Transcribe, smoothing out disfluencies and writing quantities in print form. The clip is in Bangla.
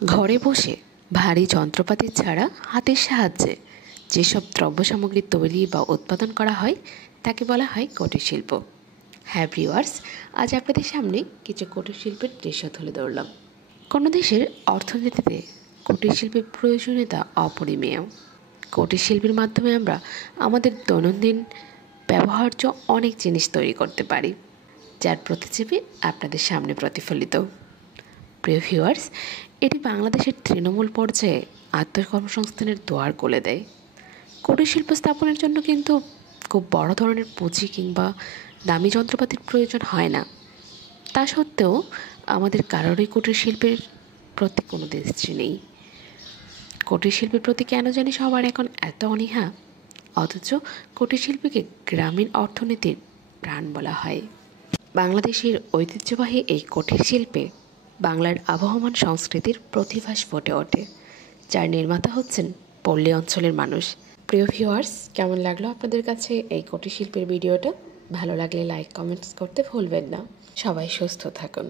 ঘরে বসে ভারী যন্ত্রপাতি ছাড়া হাতের সাহায্যে যেসব দ্রব্য সামগ্রী তৈরি বা উৎপাদন করা হয় তাকে বলা হয় কুটির শিল্প। হ্যাঁ ভিউয়ার্স, আজ আপনাদের সামনে কিছু কুটির শিল্পের দৃশ্য তুলে ধরলাম। কোনো দেশের অর্থনীতিতে কুটির শিল্পের প্রয়োজনীয়তা অপরিমেয়। কুটির শিল্পের মাধ্যমে আমরা আমাদের দৈনন্দিন ব্যবহার্য অনেক জিনিস তৈরি করতে পারি, যার প্রতিচ্ছবি আপনাদের সামনে প্রতিফলিত। প্রিয় ভিউয়ার্স, এটি বাংলাদেশের তৃণমূল পর্যায়ে আত্মকর্মসংস্থানের দুয়ার খুলে দেয়। কুটির শিল্প স্থাপনের জন্য কিন্তু খুব বড় ধরনের পুঁজি কিংবা দামি যন্ত্রপাতির প্রয়োজন হয় না। তা সত্ত্বেও আমাদের কারোরই কুটির শিল্পের প্রতি কোনো দৃষ্টি নেই। কুটির শিল্পের প্রতি কেন জানি সবার এখন এত অনীহা, অথচ কুটির শিল্পকে গ্রামীণ অর্থনীতির প্রাণ বলা হয়। বাংলাদেশের ঐতিহ্যবাহী এই কুটির শিল্পে বাংলার আবহমান সংস্কৃতির প্রতিভাস ফুটে ওঠে, যার নির্মাতা হচ্ছেন পল্লী অঞ্চলের মানুষ। প্রিয় ভিউয়ার্স, কেমন লাগলো আপনাদের কাছে এই কুটির শিল্পের ভিডিওটা? ভালো লাগলে লাইক কমেন্টস করতে ভুলবেন না। সবাই সুস্থ থাকুন।